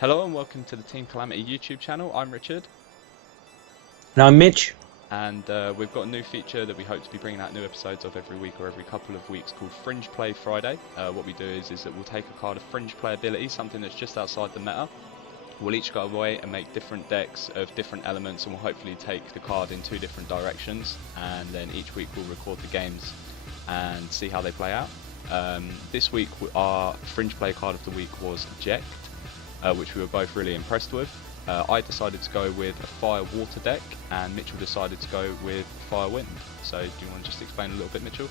Hello and welcome to the Team Calamity YouTube channel. I'm Richard. And I'm Mitch. And we've got a new feature that we hope to be bringing out new episodes of every week or every couple of weeks called Fringe Play Friday. What we do is that we'll take a card of Fringe playability, something that's just outside the meta. We'll each go away and make different decks of different elements, and we'll hopefully take the card in two different directions, and then each week we'll record the games and see how they play out. This week our Fringe Play card of the week was Jecht, which we were both really impressed with. I decided to go with a fire water deck, and Mitchell decided to go with fire wind. So do you want to just explain a little bit, Mitchell?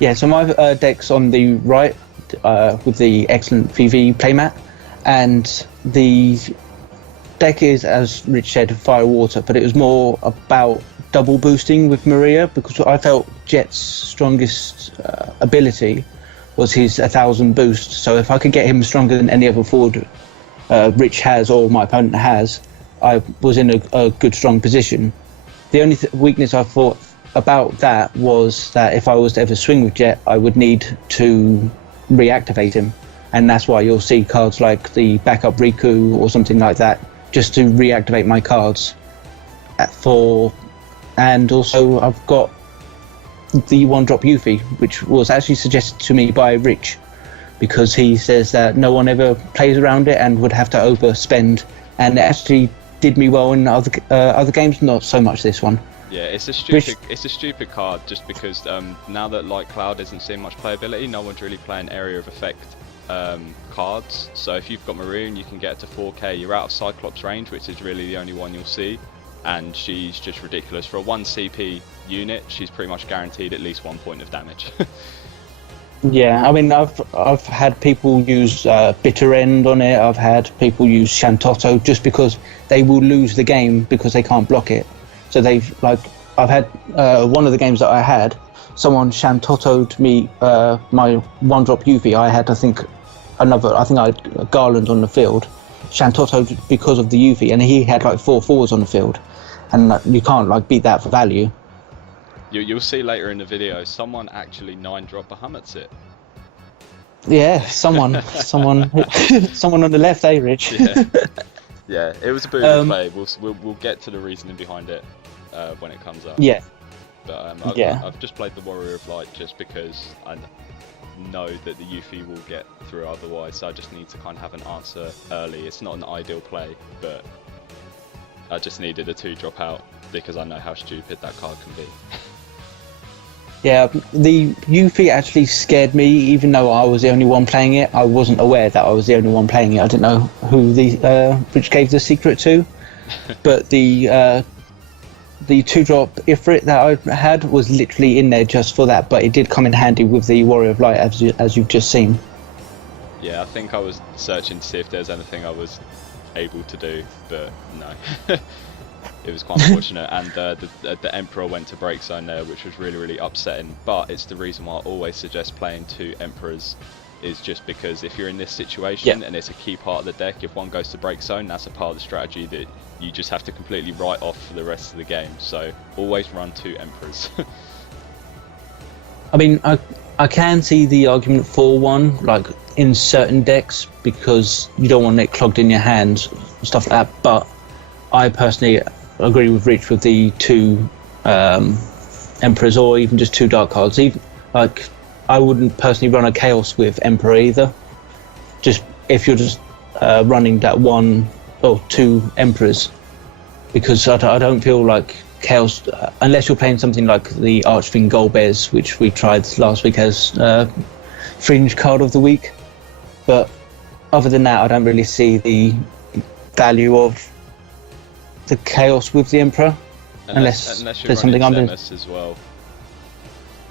Yeah, so my deck's on the right with the excellent VV playmat, and the deck is, as Rich said, fire water, but it was more about double boosting with Maria, because I felt Jet's strongest ability was his 1000 boost. So if I could get him stronger than any other forward Rich has or my opponent has, I was in a good strong position. The only weakness I thought about that was that if I was to ever swing with Jet, I would need to reactivate him, and that's why you'll see cards like the backup Riku or something like that, just to reactivate my cards. And also I've got the one-drop Yuffie, which was actually suggested to me by Rich, because he says that no one ever plays around it and would have to overspend, and it actually did me well in other games, not so much this one. Yeah, it's a stupid card, just because now that Light Cloud isn't seeing much playability, no one's really playing area of effect cards. So if you've got Maroon, you can get it to 4k. You're out of Cyclops range, which is really the only one you'll see, and she's just ridiculous. For a 1 CP unit, she's pretty much guaranteed at least 1 point of damage. Yeah, I mean, I've had people use Bitter End on it. I've had people use Shantotto just because they will lose the game because they can't block it. So I've had one of the games that I had, someone Shantotto'd me my one-drop Yuffie. I had, I think I had Garland on the field, Shantotto'd because of the Yuffie, and he had like 4 forwards on the field, and you can't beat that for value. You'll see later in the video, someone actually 9-drop Bahamut's it. Yeah, someone on the left, Rich? Yeah, it was a boom play. We'll get to the reasoning behind it when it comes up. Yeah. But I've just played the Warrior of Light just because I know that the Yuffie will get through otherwise, so I just need to kind of have an answer early. It's not an ideal play, but I just needed a 2-drop out because I know how stupid that card can be. Yeah, the Yuffie actually scared me, even though I was the only one playing it. I wasn't aware that I was the only one playing it. I didn't know who which gave the secret to. But the 2-drop Ifrit that I had was literally in there just for that, but it did come in handy with the Warrior of Light, as you've just seen. Yeah, I think I was searching to see if there's anything I was able to do, but no. It was quite unfortunate, and the Emperor went to break zone there, which was really, really upsetting. But it's the reason why I always suggest playing 2 Emperors, is just because if you're in this situation and it's a key part of the deck, if one goes to break zone, that's a part of the strategy that you just have to completely write off for the rest of the game. So always run 2 Emperors. I mean, I can see the argument for one, like in certain decks, because you don't want it clogged in your hands, stuff like that. But I personally agree with Rich with the 2 Emperors, or even just 2 Dark cards. Even I wouldn't personally run a Chaos with Emperor either. Just if you're just running that 1 or 2 Emperors, because I don't feel like Chaos, unless you're playing something like the Archfiend Golbez, which we tried last week as Fringe card of the week. But other than that, I don't really see the value of the Chaos with the Emperor, unless you're there's something I'm doing as well,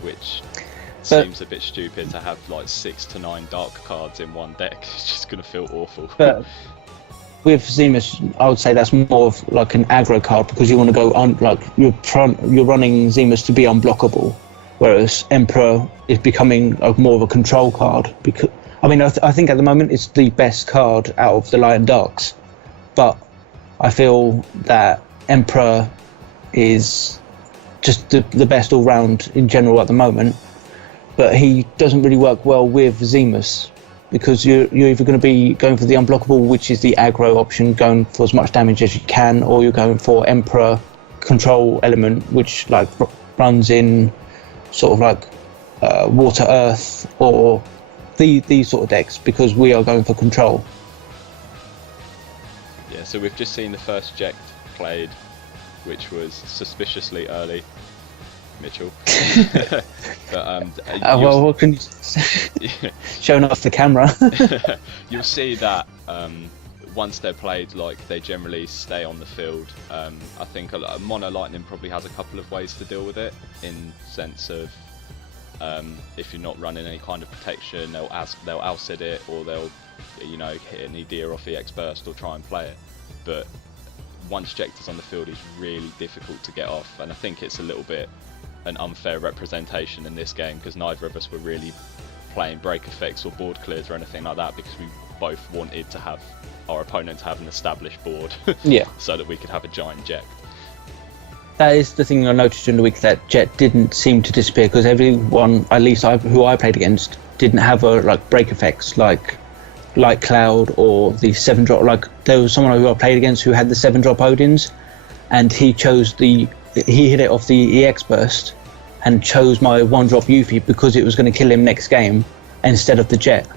which seems a bit stupid to have like 6 to 9 dark cards in one deck. It's just gonna feel awful. But with Zemus, I would say that's more of like an aggro card, because you want to go on, like you're running Zemus to be unblockable, whereas Emperor is becoming more of a control card. Because I mean, I think at the moment it's the best card out of the Light and Darks, but I feel that Emperor is just the best all-round in general at the moment, but he doesn't really work well with Zemus, because you're either going to be going for the unblockable, which is the aggro option, going for as much damage as you can, or you're going for Emperor control element, which like runs in sort of like water earth or these sort of decks, because we are going for control. Yeah, so we've just seen the first Jecht played, which was suspiciously early, Mitchell. But well, what can you showing off the camera? You'll see that once they're played, like, they generally stay on the field. I think a Mono Lightning probably has a couple of ways to deal with it, in sense of if you're not running any kind of protection, they'll Alcid it, or they'll, you know, hit an Idea off the EX Burst or try and play it. But once Jecht is on the field, it's really difficult to get off, and I think it's a little bit an unfair representation in this game, because neither of us were really playing break effects or board clears or anything like that, because we both wanted to have our opponent to have an established board. Yeah. So that we could have a giant Jecht. That is the thing I noticed during the week, that Jecht didn't seem to disappear, because everyone, at least who I played against, didn't have a like break effects like Light Cloud or the 7-drop. Like, there was someone who I played against who had the 7-drop Odins, and he hit it off the EX Burst and chose my 1-drop Yuffie because it was going to kill him next game instead of the Jet.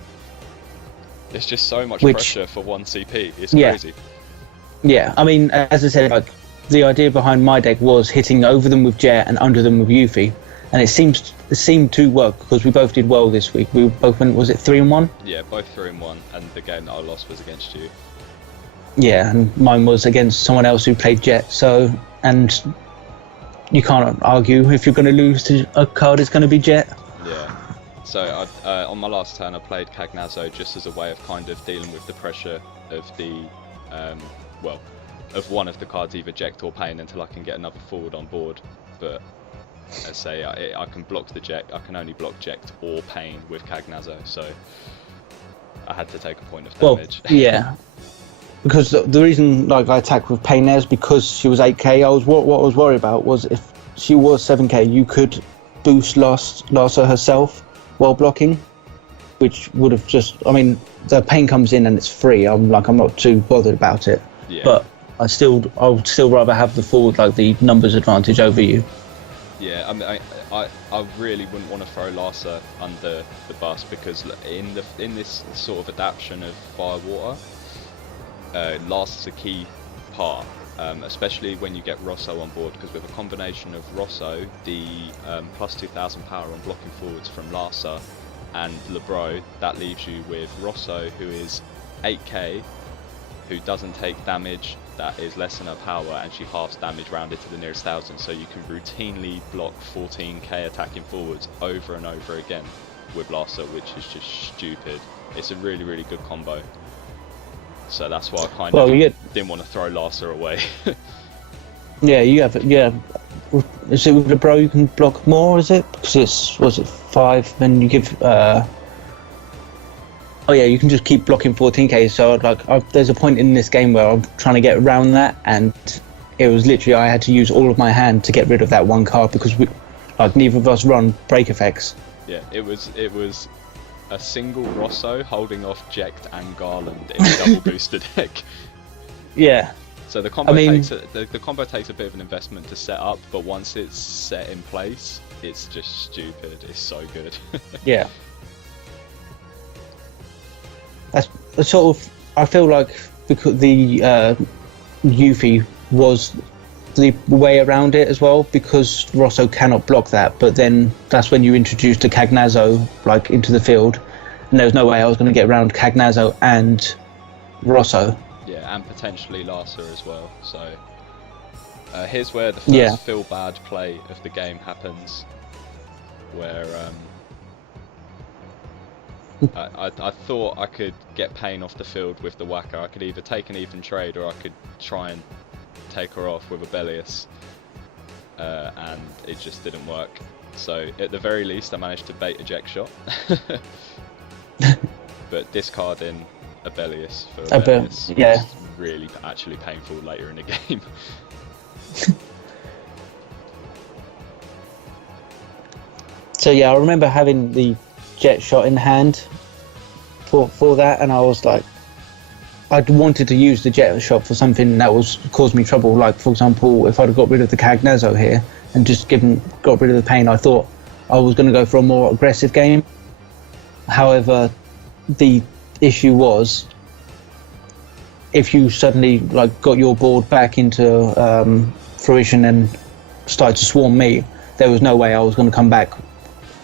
There's just so much pressure for 1 CP. It's crazy. Yeah, I mean, as I said, like, the idea behind my deck was hitting over them with Jet and under them with Yuffie, and it seemed to work, because we both did well this week. We both went, was it 3-1? Yeah, both 3-1, and the game that I lost was against you. Yeah, and mine was against someone else who played Jet. So, and you can't argue, if you're going to lose to a card, it's going to be Jet. Yeah. So on my last turn, I played Cagnazzo just as a way of kind of dealing with the pressure of the, of one of the cards, either Jecht or Pain, until I can get another forward on board. But let's say I can block the Jecht. I can only block Jecht or Pain with Cagnazzo, so I had to take a point of damage. Well, yeah. Because the reason, like, I attacked with Pain there is because she was 8k. What I was worried about was if she was 7k, you could boost Larsa herself while blocking, which would have just, I mean, the Pain comes in and it's free. I'm not too bothered about it. Yeah. But I would still rather have the forward, like, the numbers advantage over you. Yeah, I mean, I really wouldn't want to throw Larsa under the bus, because in this sort of adaptation of Fire Water, Larsa's a key part, especially when you get Rosso on board, because with a combination of Rosso, the plus 2000 power on blocking forwards from Larsa, and Lebro, that leaves you with Rosso, who is 8k, who doesn't take damage that is less than her power, and she halves damage rounded to the nearest 1000, so you can routinely block 14k attacking forwards over and over again with Larsa, which is just stupid. It's a really, really good combo. So that's why I kind of didn't want to throw Larsa away. Yeah, you have, yeah. Is it with the Bro you can block more, is it? Because was it 5, then you give, oh yeah, you can just keep blocking 14k, so there's a point in this game where I'm trying to get around that, and it was literally, I had to use all of my hand to get rid of that one card, because neither of us run break effects. Yeah, it was a single Rosso holding off Jecht and Garland in a double booster deck. Yeah. So the combo the combo takes a bit of an investment to set up, but once it's set in place, it's just stupid. It's so good. Yeah. That's sort of, I feel like, because the Yuffie was the way around it as well, because Rosso cannot block that, but then that's when you introduced the Cagnazzo into the field, and there was no way I was going to get around Cagnazzo and Rosso. Yeah, and potentially Larsa as well. So here's where the first feel bad play of the game happens, where I thought I could get Pain off the field with the Whacker. I could either take an even trade, or I could try and take her off with a Bellius, and it just didn't work. So at the very least I managed to bait a Jecht shot. But discarding a Bellius for a Bellius was really actually painful later in the game. So yeah, I remember having the Jet shot in hand for that, and I was like, I wanted to use the Jecht shot for something that was caused me trouble. Like, for example, if I'd have got rid of the Cagnazzo here and just got rid of the pain, I thought I was going to go for a more aggressive game. However, the issue was, if you suddenly like got your board back into fruition and started to swarm me, there was no way I was going to come back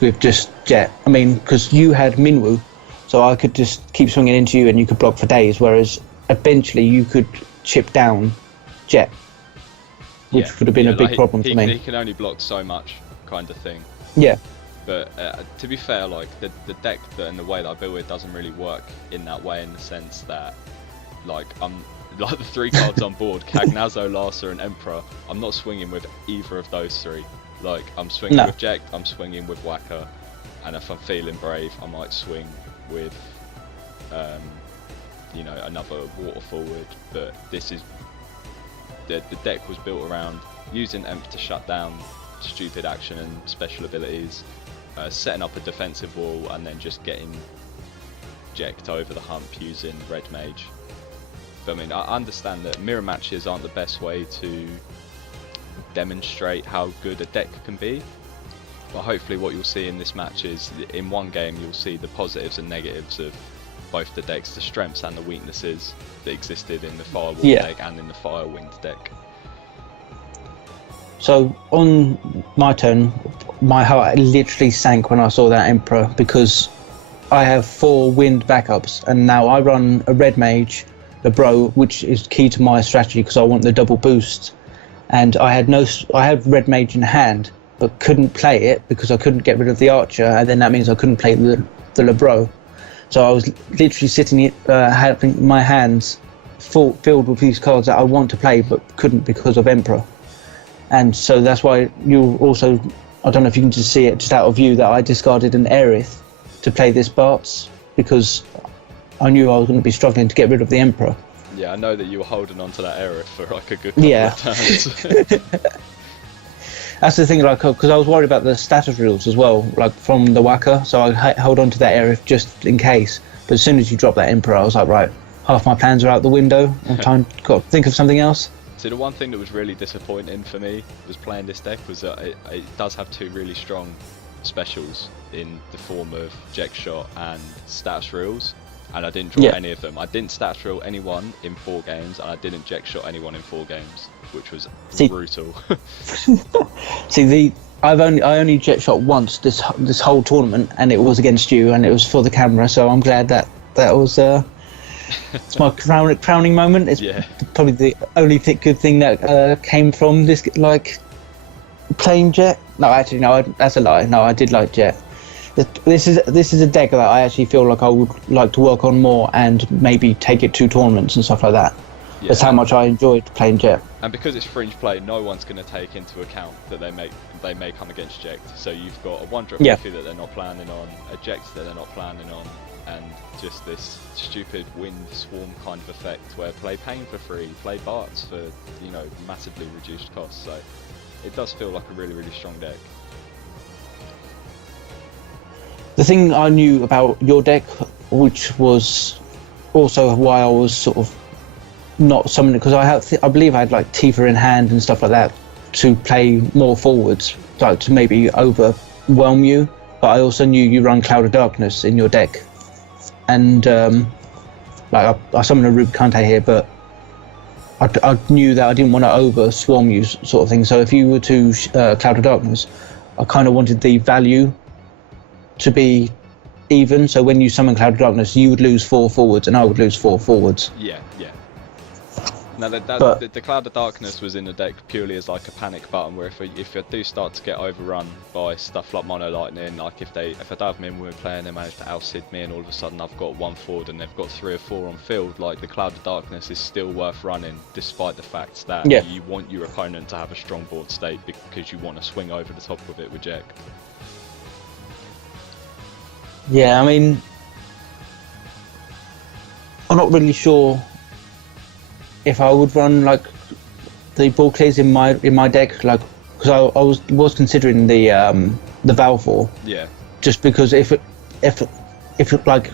with just Jecht. I mean, because you had Minwoo, so I could just keep swinging into you and you could block for days, whereas eventually you could chip down Jecht, which would have been a big problem for me. He can only block so much, kind of thing. Yeah. But to be fair, like the deck and the way that I build it doesn't really work in that way, in the sense that like the 3 cards on board, Cagnazzo, Larsa and Emperor, I'm not swinging with either of those 3. Like, I'm swinging with Jecht, I'm swinging with Whacker, and if I'm feeling brave, I might swing with, you know, another water forward. But this is, the deck was built around using Emp to shut down stupid action and special abilities, setting up a defensive wall, and then just getting Jecht over the hump using Red Mage. But I mean, I understand that mirror matches aren't the best way to demonstrate how good a deck can be, but hopefully what you'll see in this match is, in one game you'll see the positives and negatives of both the decks, the strengths and the weaknesses that existed in the Firewall deck and in the Firewind deck. So on my turn, my heart literally sank when I saw that Emperor, because I have 4 wind backups, and now I run a Red Mage, the Bro, which is key to my strategy because I want the double boost. And I had Red Mage in hand, but couldn't play it because I couldn't get rid of the Archer, and then that means I couldn't play the Lebro. So I was literally sitting having my hands filled with these cards that I want to play but couldn't because of Emperor. And so that's why you'll also, I don't know if you can just see it just out of view, that I discarded an Aerith to play this Bartz, because I knew I was going to be struggling to get rid of the Emperor. Yeah, I know that you were holding on to that Aerith for like a good couple of turns. That's the thing, like, because I was worried about the status rules as well, like from the Whacker, so I held on to that Aerith just in case. But as soon as you drop that Emperor, I was like, right, half my plans are out the window, and got to think of something else. So the one thing that was really disappointing for me was playing this deck was that it does have 2 really strong specials in the form of Jecht Shot and Stats Reels, and I didn't draw any of them. I didn't Stats Reel anyone in 4 games, and I didn't Jecht Shot anyone in 4 games, which was brutal. I only Jecht Shot once this whole tournament, and it was against you, and it was for the camera, so I'm glad that was it's my crowning moment. It's probably the only good thing that came from this, like, playing Jecht. No, actually, no, that's a lie. No, I did like Jecht. This is a deck that I actually feel like I would like to work on more and maybe take it to tournaments and stuff like that. Yeah. That's how much I enjoyed playing Jecht. And because it's Fringe Play, no one's going to take into account that they may come against Jecht. So you've got a 1-drop Miffy that they're not planning on, a Jecht that they're not planning on, and just this stupid wind swarm kind of effect where play Pain for free, play Bartz for, you know, massively reduced costs. So it does feel like a really, really strong deck. The thing I knew about your deck, which was also why I was sort of not summoning, because I believe I had like Tifa in hand and stuff like that to play more forwards, like to maybe overwhelm you. But I also knew you run Cloud of Darkness in your deck, and like I summoned a Rubicante here, but I knew that I didn't want to over swarm you, sort of thing. So if you were to Cloud of Darkness, I kind of wanted the value to be even. So when you summon Cloud of Darkness, you would lose 4 forwards, and I would lose 4 forwards. Yeah. Now the Cloud of Darkness was in the deck purely as like a panic button, where if I do start to get overrun by stuff like Mono Lightning, like if I don't have Minwoo playing, they manage to outsid me, and all of a sudden I've got 1 forward and they've got 3 or 4 on field, like the Cloud of Darkness is still worth running, despite the fact that you want your opponent to have a strong board state, because you want to swing over the top of it with Jecht. Yeah, I mean, I'm not really sure if I would run like the ball clears in my deck, like, because I was considering the Valfor. Yeah. Just because if like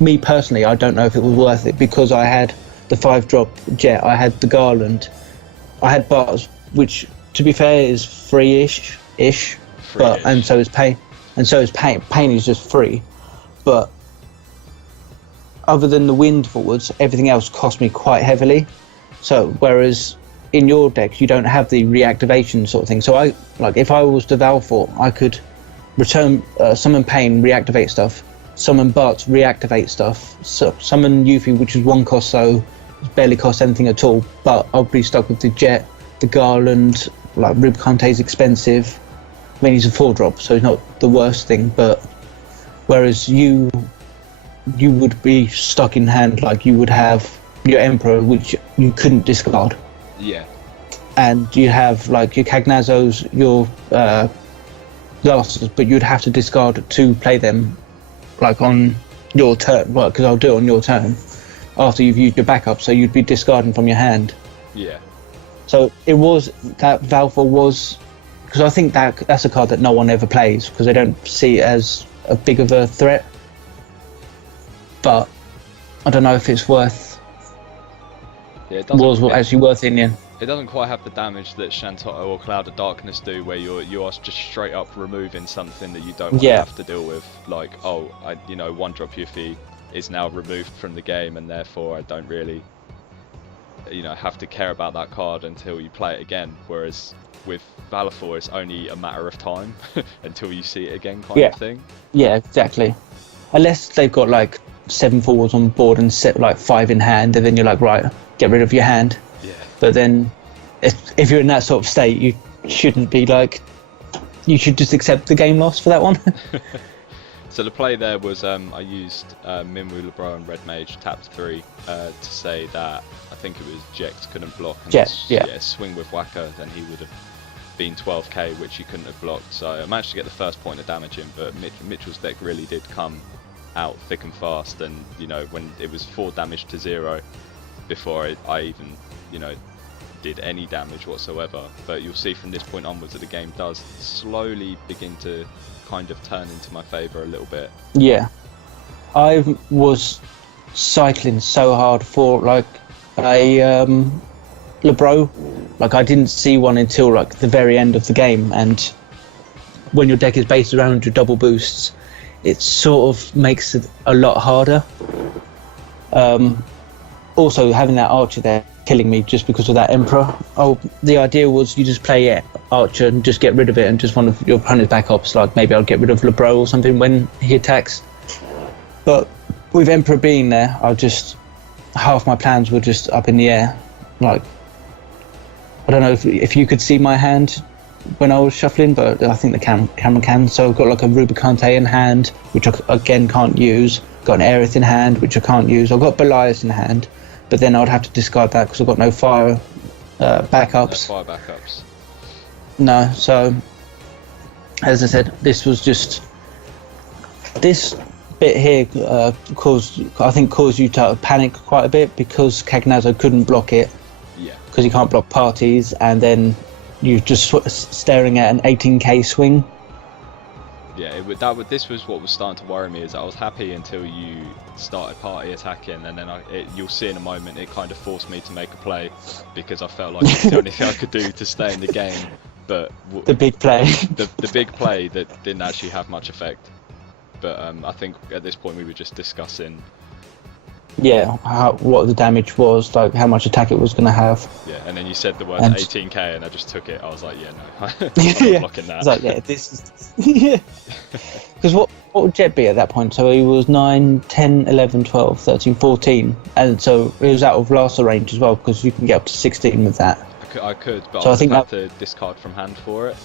me personally, I don't know if it was worth it because I had the 5-drop Jecht, I had the Garland, I had Bart's, which to be fair is free-ish, but and so is Pain, Pain is just free, but other than the wind forwards, everything else cost me quite heavily. So whereas in your deck you don't have the reactivation sort of thing. So I like if I was to Valfor, I could return summon Pain, reactivate stuff, summon Bart, reactivate stuff, so summon Yuffie, which is 1 cost, so it barely costs anything at all, but I'll be stuck with the Jecht, the Garland, like Rubicante is expensive. I mean, he's a 4-drop, so he's not the worst thing, but whereas you would be stuck in hand, like you would have your Emperor, which you couldn't discard. Yeah. And you have like your Cagnazos, your Glasses, but you'd have to discard to play them like on your turn, well, because I'll do it on your turn after you've used your backup, so you'd be discarding from your hand. Yeah. So it was that Valfor was, because I think that's a card that no one ever plays because they don't see it as a big of a threat. But I don't know if it's worth. Yeah, it doesn't. Actually worth in the end. It doesn't quite have the damage that Shantato or Cloud of Darkness do, where you are just straight up removing something that you don't want to have to deal with. Like, oh, 1-drop Yuffie is now removed from the game, and therefore I don't really, have to care about that card until you play it again. Whereas with Valfor, it's only a matter of time until you see it again, kind of thing. Yeah, exactly. Unless they've got like 7 forwards on board and set like 5 in hand, and then you're like, right, get rid of your hand. Yeah. But then, if you're in that sort of state, you shouldn't be like. You should just accept the game loss for that one. So the play there was I used Minwu, Lebro, and Red Mage tapped 3 to say that I think it was Jecht couldn't block. And swing with Waka, then he would have been 12k, which he couldn't have blocked. So I managed to get the first point of damage in, but Mitchell's deck really did come out thick and fast, and when it was 4 damage to 0 before I even did any damage whatsoever. But you'll see from this point onwards that the game does slowly begin to kind of turn into my favour a little bit. Yeah, I was cycling so hard for like a Lebro, like I didn't see one until like the very end of the game, and when your deck is based around your double boosts, it sort of makes it a lot harder. Also, having that Archer there killing me just because of that Emperor. Oh, the idea was you just play Archer and just get rid of it, and just one of your opponent's backups, like maybe I'll get rid of Lebro or something when he attacks. But with Emperor being there, half my plans were just up in the air. Like, I don't know if you could see my hand when I was shuffling, but I think the camera can. So I've got like a Rubicante in hand, which I again can't use. Got an Aerith in hand, which I can't use. I've got Belias in hand, but then I'd have to discard that because I've got no fire backups. No fire backups. No, so as I said, this bit here caused you to panic quite a bit because Cagnazzo couldn't block it. Yeah. Because he can't block parties, and then you're just staring at an 18k swing. Yeah, this was what was starting to worry me, is I was happy until you started party attacking, and then you'll see in a moment it kind of forced me to make a play because I felt like it was the only thing I could do to stay in the game. But the big play, the big play that didn't actually have much effect. But I think at this point we were just discussing. Yeah, what the damage was, like how much attack it was going to have. Yeah, and then you said the word 18k, and I just took it. I was like, yeah, no, I'm not blocking that. I was like, yeah, this is yeah. Because what would Jecht be at that point? So he was 9, 10, 11, 12, 13, 14, and so it was out of Lasso range as well because you can get up to 16 with that. I could, but so I think have to discard from hand for it.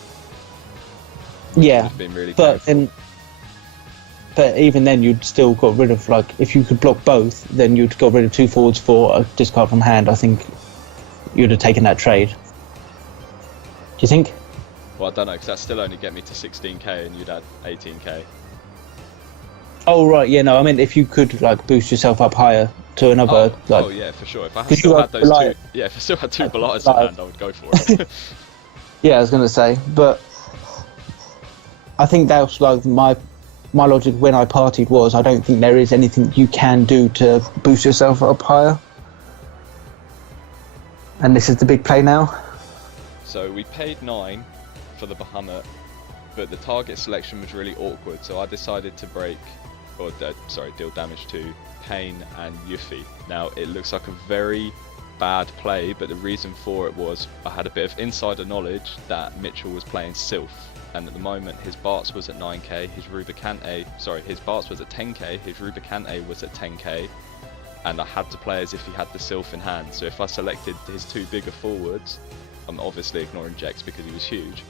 Yeah, been really But even then, you'd still got rid of, like, if you could block both, then you'd got rid of 2 forwards for a discard from hand. I think you'd have taken that trade. Do you think? Well, I don't know, because that still only get me to 16k, and you'd add 18k. Oh, right, yeah, no, I mean, if you could, like, boost yourself up higher to another... Oh yeah, for sure. If I still had those two... Yeah, if I still had 2 Belias in hand, I would go for it. Yeah, I was going to say, but I think that was, like, my logic when I partied was I don't think there is anything you can do to boost yourself up higher. And this is the big play now. So we paid 9 for the Bahamut, but the target selection was really awkward, so I decided to deal damage to Pain and Yuffie. Now it looks like a very bad play, but the reason for it was I had a bit of insider knowledge that Mitchell was playing Sylph, and at the moment his Bartz was at 9k, his Bartz was at 10k, his Rubicante was at 10k, and I had to play as if he had the Sylph in hand. So if I selected his 2 bigger forwards, I'm obviously ignoring Jecht because he was huge,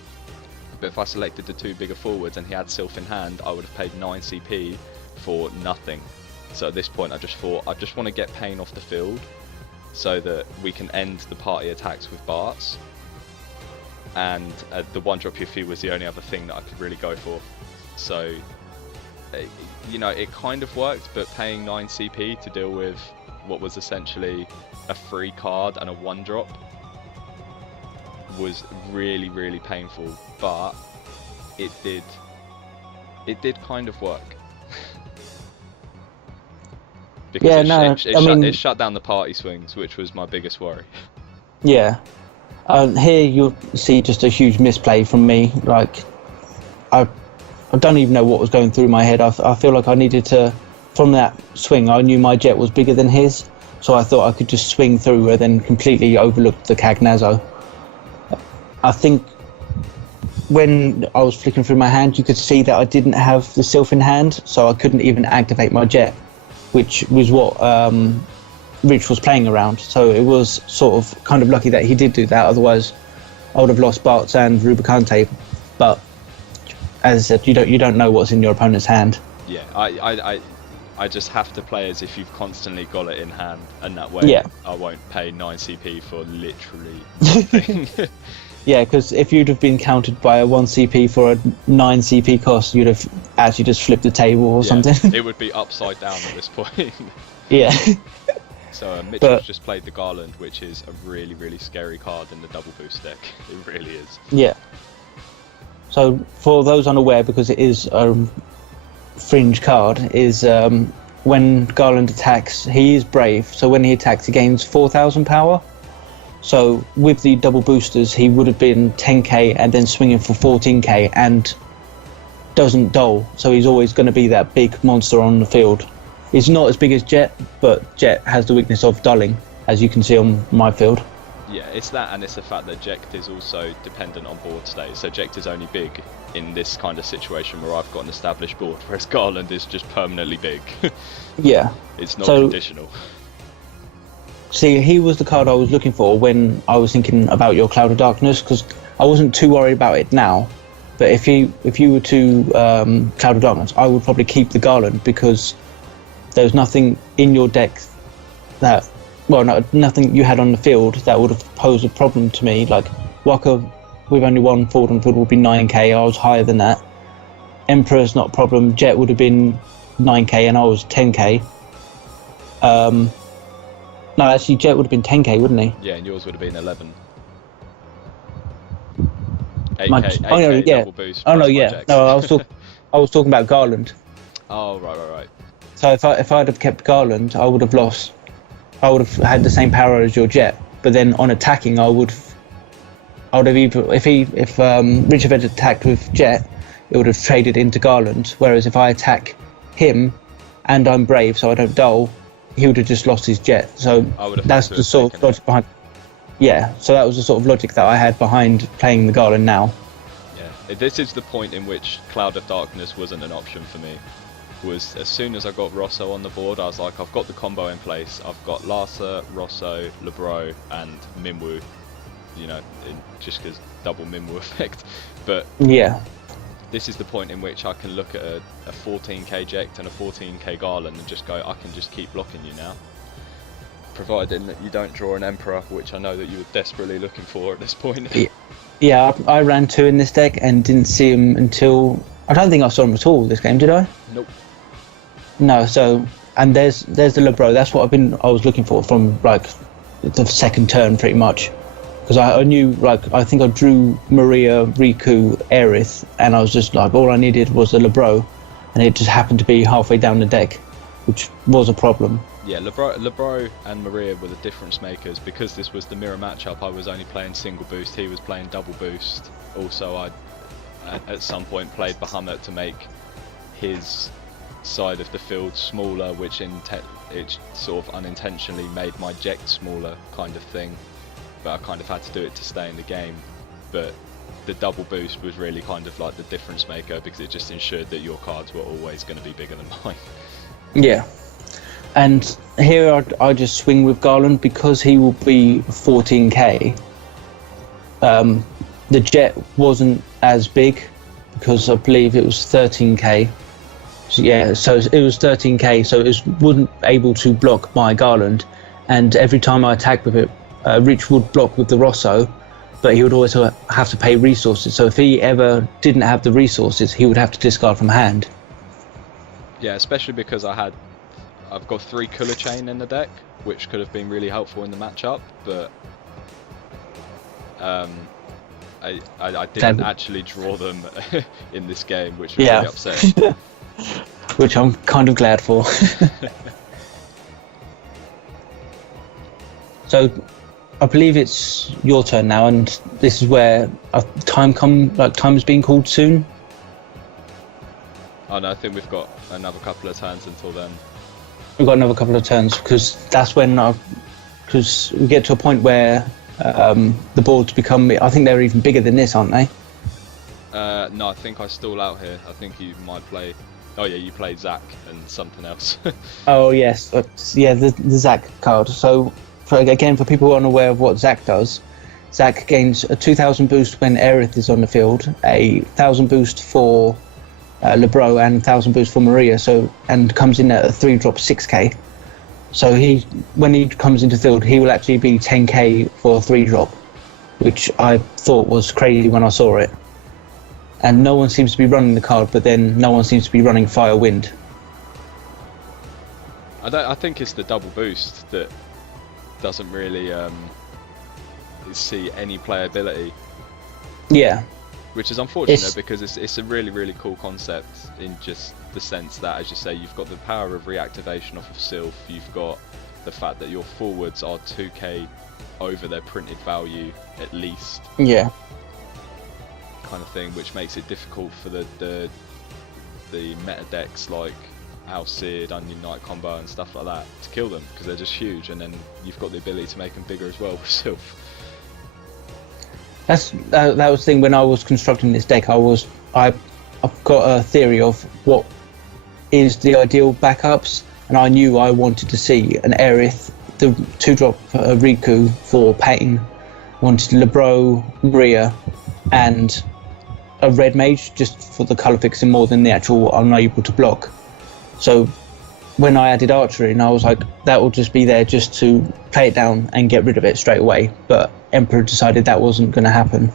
but if I selected the 2 bigger forwards and he had Sylph in hand, I would have paid 9 CP for nothing. So at this point I just thought I just want to get Pain off the field so that we can end the party attacks with Bartz, and the 1-drop Yuffie was the only other thing that I could really go for. So it kind of worked, but paying 9 CP to deal with what was essentially a free card and a 1-drop was really, really painful, but it did kind of work. Because it shut down the party swings, which was my biggest worry. Yeah. Here you'll see just a huge misplay from me. Like, I don't even know what was going through my head. I feel like I needed to, from that swing, I knew my Jecht was bigger than his, so I thought I could just swing through and then completely overlook the Cagnazzo. I think when I was flicking through my hand, you could see that I didn't have the Sylph in hand, so I couldn't even activate my Jecht, which was what Rich was playing around. So it was sort of kind of lucky that he did do that, otherwise I would have lost Bartz and Rubicante. But as I said, you don't know what's in your opponent's hand. Yeah, I just have to play as if you've constantly got it in hand, and that way I won't pay 9 CP for literally nothing. Yeah, because if you'd have been countered by a 1 CP for a 9 CP cost, you'd have actually just flipped the table or something. It would be upside down at this point. Yeah. So Mitchell's just played the Garland, which is a really, really scary card in the double boost deck. It really is. Yeah. So for those unaware, because it is a Fringe card, is when Garland attacks, he is brave. So when he attacks, he gains 4,000 power. So with the double boosters, he would have been 10k and then swinging for 14k and doesn't dull. So he's always going to be that big monster on the field. He's not as big as Jecht, but Jecht has the weakness of dulling, as you can see on my field. Yeah, it's that, and it's the fact that Jecht is also dependent on board state. So Jecht is only big in this kind of situation where I've got an established board, whereas Garland is just permanently big. Yeah. It's not conditional. See, he was the card I was looking for when I was thinking about your Cloud of Darkness, because I wasn't too worried about it now. But if you were to Cloud of Darkness, I would probably keep the Garland, because there was nothing in your deck that, nothing you had on the field that would have posed a problem to me. Like Waka with only 1 forward on the field would be 9k, I was higher than that. Emperor's not a problem, Jecht would have been 9k and I was 10k. No, actually, Jecht would have been 10k, wouldn't he? Yeah, and yours would have been 11. 8k, oh, no, yeah. double boost. Oh, no, yeah. No, I was talking about Garland. Oh, right. So if I'd have kept Garland, I would have lost. I would have had the same power as your Jecht, but then on attacking, I would have either, if Richard had attacked with Jecht, it would have traded into Garland. Whereas if I attack him, and I'm brave, so I don't dull, he would have just lost his Jecht. So that's the sort of logic behind. Yeah, so that was the sort of logic that I had behind playing the Garland now. Yeah, this is the point in which Cloud of Darkness wasn't an option for me. Was as soon as I got Rosso on the board, I was like, I've got the combo in place. I've got Larsa, Rosso, Lebro, and Minwoo. Just because double Minwoo effect. But yeah, this is the point in which I can look at a 14k Jecht and a 14k Garland and just go, I can just keep blocking you now. Providing that you don't draw an Emperor, which I know that you were desperately looking for at this point. Yeah, I ran 2 in this deck and didn't see him until... I don't think I saw him at all this game, did I? Nope. No, so... And there's the Lebro, that's what I was looking for from, like, the second turn, pretty much. Because I knew, like, I think I drew Maria, Riku, Aerith, and I was just like, all I needed was a Lebro. and it just happened to be halfway down the deck, which was a problem. Yeah, Lebro and Maria were the difference makers. Because this was the mirror matchup, I was only playing single boost, he was playing double boost. Also, I at some point played Bahamut to make his side of the field smaller, which it sort of unintentionally made my Jecht smaller kind of thing. But I kind of had to do it to stay in the game. But the double boost was really kind of like the difference maker, because it just ensured that your cards were always going to be bigger than mine. Yeah. And here I just swing with Garland because he will be 14k. The Jet wasn't as big because I believe it was 13k. So yeah, so it was 13k, so it wasn't able to block my Garland. And every time I attacked with it, Rich would block with the Rosso, but he would always have to pay resources. So if he ever didn't have the resources, he would have to discard from hand. Yeah, especially because I've got 3 Colour Chain in the deck, which could have been really helpful in the matchup, but I didn't actually draw them in this game, which was really upsetting. Which I'm kind of glad for. So, I believe it's your turn now, and this is where time is being called soon. Oh no, I think we've got another couple of turns until then. We've got another couple of turns, because that's when because we get to a point where the boards become, I think they're even bigger than this, aren't they? No, I think I stall out here. I think you might play. Oh yeah, you play Zach and something else. Oh yes, the Zach card. So for people who are unaware of what Zach does, Zach gains a 2,000 boost when Aerith is on the field, a 1,000 boost for Lebro and 1,000 boost for Maria. So and comes in at a 3-drop 6k. So when he comes into field, he will actually be 10k for a 3-drop, which I thought was crazy when I saw it. And no one seems to be running the card, but then no one seems to be running Fire Wind. I think it's the double boost that doesn't really see any playability. Yeah. Which is unfortunate, because it's a really, really cool concept in just the sense that, as you say, you've got the power of reactivation off of Sylph, you've got the fact that your forwards are 2k over their printed value at least. Yeah. Kind of thing, which makes it difficult for the meta decks like Alcid, Onion Knight combo and stuff like that to kill them, because they're just huge, and then you've got the ability to make them bigger as well with Sylph. That was the thing when I was constructing this deck. I've got a theory of what is the ideal backups, and I knew I wanted to see an Aerith, the 2-drop Riku for Pain, wanted Lebro, Maria, and a red mage just for the colour fixing more than the actual unable to block. So when I added archery, and I was like, that will just be there just to play it down and get rid of it straight away. But Emperor decided that wasn't going to happen.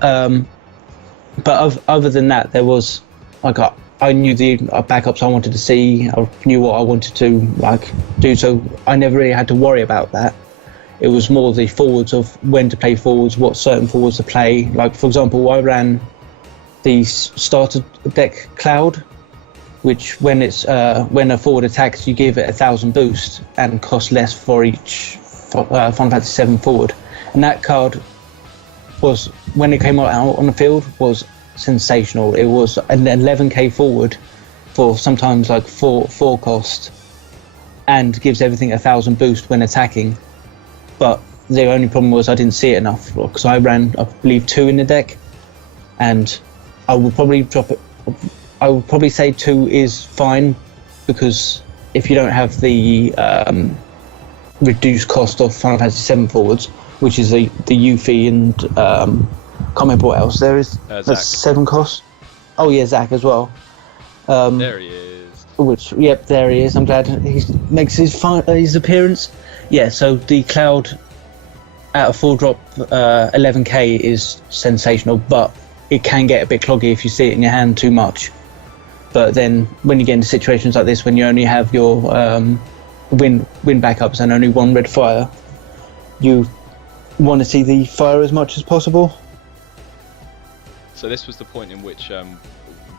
But other than that, there was I knew the backups I wanted to see. I knew what I wanted to do. So I never really had to worry about that. It was more the forwards of when to play forwards, what certain forwards to play. Like, for example, I ran the starter deck Cloud, which when a forward attacks, you give it 1,000 boost and cost less for each Final Fantasy VII forward. And that card was, when it came out on the field, was sensational. It was an 11k forward for sometimes like 4 cost, and gives everything 1,000 boost when attacking. But the only problem was I didn't see it enough, because I ran, I believe, 2 in the deck, and I would probably drop it. I would probably say 2 is fine, because if you don't have the reduced cost of Final Fantasy VII forwards, which is the Yuffie and can't remember what else there is. That's 7 cost. Oh yeah, Zach as well. There he is. Yep, there he is. I'm glad he makes his appearance. Yeah, so the Cloud at a 4-drop 11k is sensational, but it can get a bit cloggy if you see it in your hand too much. But then when you get into situations like this, when you only have your wind backups and only 1 red fire, you want to see the fire as much as possible. So this was the point in which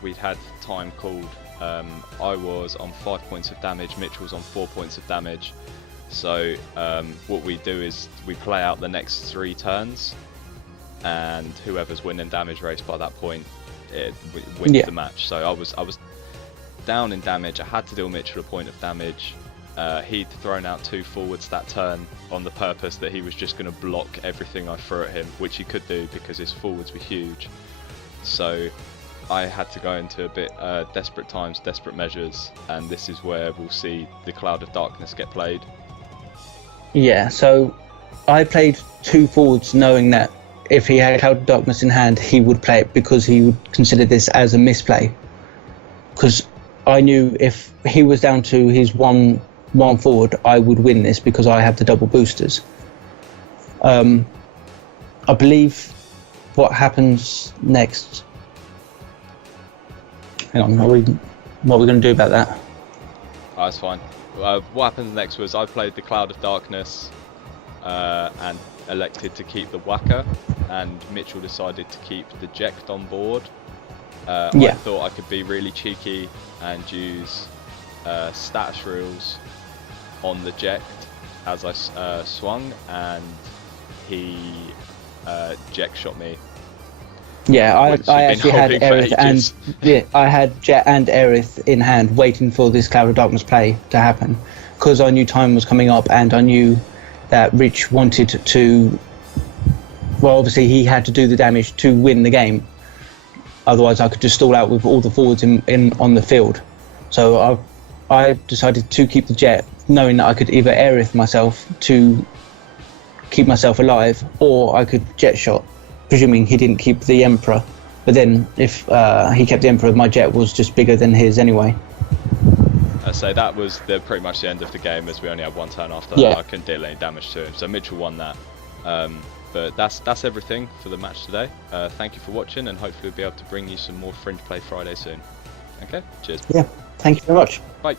we'd had time called. I was on 5 points of damage, Mitchell was on 4 points of damage. So what we do is we play out the next 3 turns, and whoever's winning damage race by that point, it wins the match. So I was down in damage. I had to deal Mitchell a point of damage. He'd thrown out 2 forwards that turn on the purpose that he was just going to block everything I threw at him, which he could do because his forwards were huge. So I had to go into a bit desperate times, desperate measures, and this is where we'll see the Cloud of Darkness get played. Yeah, so I played 2 forwards knowing that if he had Cloud of Darkness in hand, he would play it because he would consider this as a misplay. Because I knew if he was down to his one forward, I would win this because I have the double boosters. I believe what happens next... Hang on, what are we going to do about that? Oh, that's fine. What happens next was I played the Cloud of Darkness and elected to keep the Waka, and Mitchell decided to keep the Jecht on board. I thought I could be really cheeky and use status rules on the Jecht as I swung, and he Jecht shot me. Yeah, I actually had Aerith I had Jecht and Aerith in hand, waiting for this Cloud of Darkness play to happen, because I knew time was coming up, and I knew that Rich wanted to. Well, obviously he had to do the damage to win the game. Otherwise, I could just stall out with all the forwards in on the field. So I decided to keep the Jecht, knowing that I could either Aerith myself to keep myself alive, or I could Jecht shot, presuming he didn't keep the Emperor. But then, if he kept the Emperor, my Jecht was just bigger than his anyway. So that was pretty much the end of the game, as we only had 1 turn after that. I couldn't deal any damage to him, so Mitchell won that. But that's everything for the match today. Thank you for watching, and hopefully we'll be able to bring you some more Fringe Play Friday soon. Okay, cheers. Yeah, thank you very much. Bye.